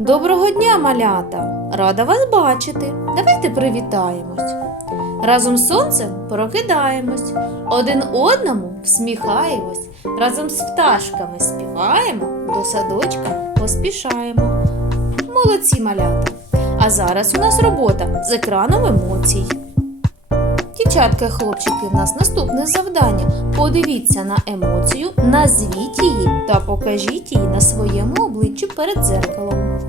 Доброго дня, малята! Рада вас бачити. Давайте привітаємось. Разом з сонцем прокидаємось, один одному всміхаємось, разом з пташками співаємо, до садочка поспішаємо. Молодці малята! А зараз у нас робота з екраном емоцій. Дівчатка хлопчики, в нас наступне завдання. Подивіться на емоцію, назвіть її та покажіть її на своєму обличчі перед дзеркалом.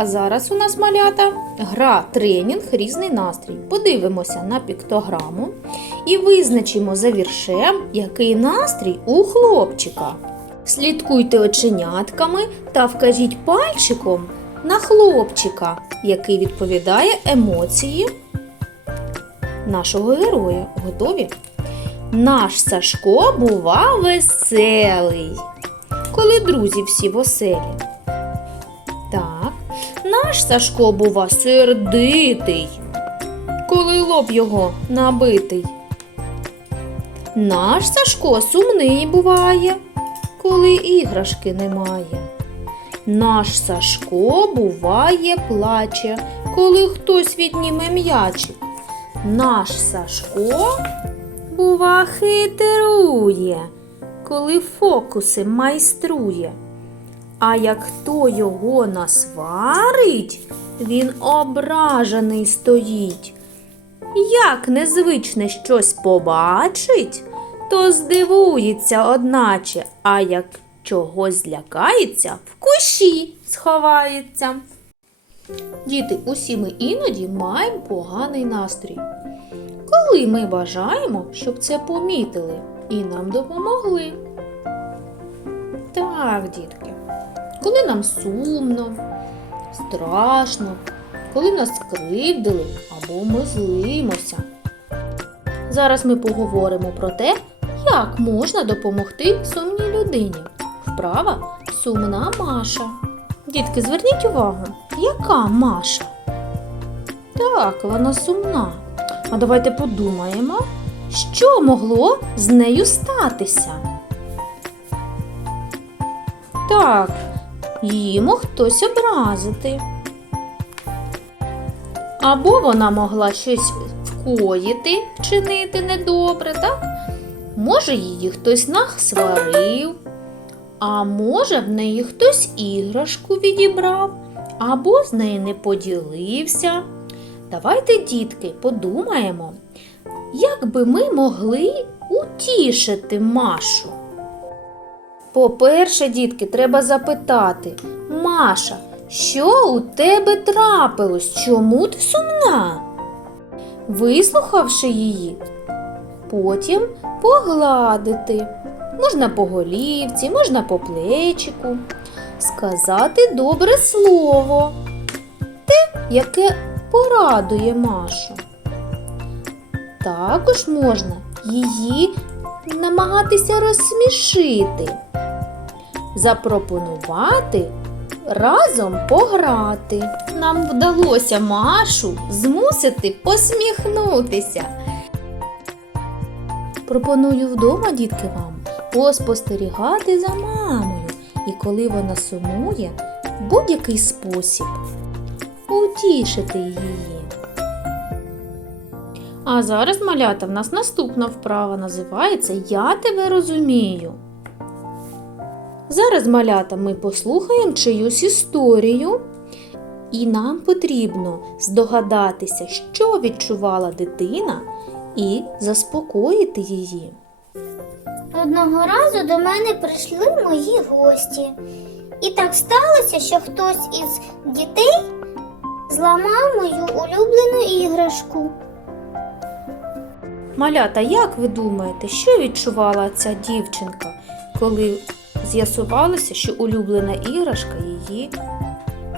А зараз у нас малята гра тренінг різний настрій. Подивимося на піктограму і визначимо за віршем, який настрій у хлопчика. Слідкуйте оченятками та вкажіть пальчиком на хлопчика, який відповідає емоції нашого героя. Готові? Наш Сашко бува веселий, коли друзі всі в оселі. Наш Сашко бува сердитий, коли лоб його набитий. Наш Сашко сумний буває, коли іграшки немає. Наш Сашко буває плаче, коли хтось відніме м'ячик. Наш Сашко бува хитрує, коли фокуси майструє. А як хто його насварить, він ображений стоїть. Як незвичне щось побачить, то здивується одначе, а як чогось злякається, в кущі сховається. Діти, усі ми іноді маємо поганий настрій. Коли ми бажаємо, щоб це помітили і нам допомогли. Так, дітки, коли нам сумно, страшно, коли нас скривдили або ми злимося. Зараз ми поговоримо про те, як можна допомогти сумній людині. Вправа сумна Маша. Дітки, зверніть увагу, яка Маша? Так, вона сумна. А давайте подумаємо, що могло з нею статися. Так, її мог хтось образити. Або вона могла щось вкоїти, вчинити недобре, так? Може, її хтось нахсварив, а може, в неї хтось іграшку відібрав, або з нею не поділився. Давайте, дітки, подумаємо, як би ми могли утішити Машу. По-перше, дітки, треба запитати, Маша, що у тебе трапилось? Чому ти сумна? Вислухавши її, потім погладити. Можна по голівці, можна по плечику, сказати добре слово, те, яке порадує Машу. Також можна її намагатися розсмішити, запропонувати разом пограти. Нам вдалося Машу змусити посміхнутися. Пропоную вдома, дітки, вам поспостерігати за мамою, і коли вона сумує, будь-який спосіб утішити її. А зараз, малята, в нас наступна вправа називається Я тебе розумію. Зараз, малята, ми послухаємо чиюсь історію, і нам потрібно здогадатися, що відчувала дитина, і заспокоїти її. Одного разу до мене прийшли мої гості. І так сталося, що хтось із дітей зламав мою улюблену іграшку. Малята, як ви думаєте, що відчувала ця дівчинка, коли з'ясувалося, що улюблена іграшка її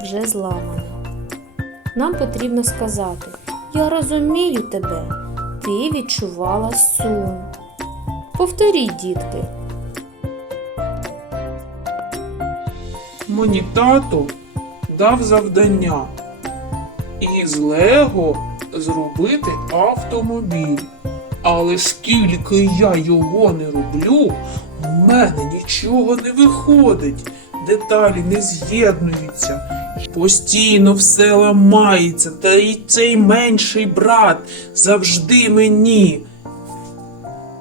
вже зламана? Нам потрібно сказати: Я розумію тебе, ти відчувала сум. Повторіть, дітки. Мені тато дав завдання із Лего зробити автомобіль. Але скільки я його не роблю, у мене нічого не виходить. Деталі не з'єднуються. Постійно все ламається, та і цей менший брат завжди мені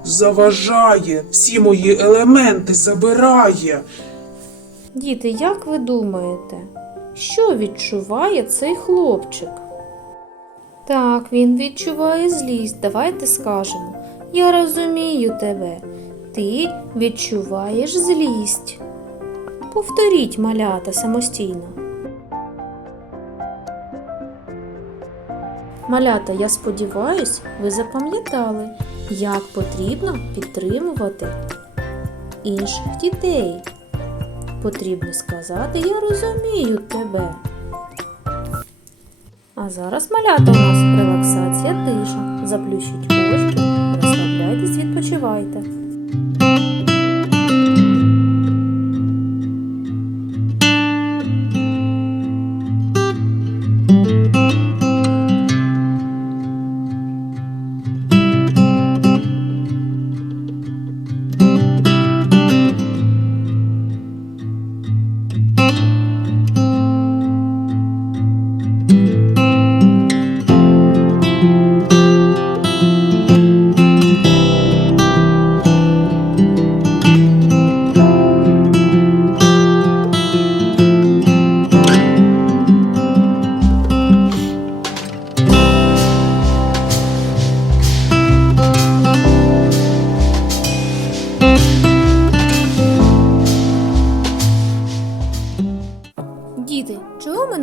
заважає, всі мої елементи забирає. Діти, як ви думаєте, що відчуває цей хлопчик? Так, він відчуває злість. Давайте скажемо. Я розумію тебе. Ти відчуваєш злість. Повторіть малята самостійно. Малята, я сподіваюсь, ви запам'ятали, як потрібно підтримувати інших дітей. Потрібно сказати Я розумію тебе. А зараз малята у нас релаксація тиша. Заплющіть очки, розслабляйтесь, відпочивайте.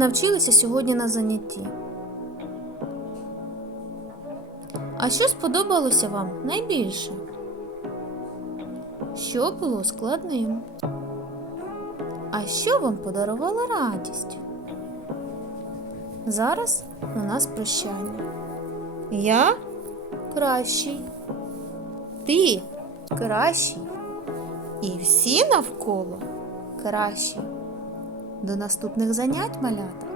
Навчилися сьогодні на занятті? А що сподобалося вам найбільше? Що було складним? А що вам подарувало радість? Зараз у нас прощання. Я кращий. Ти кращий. І всі навколо кращі. До наступних занять, малята!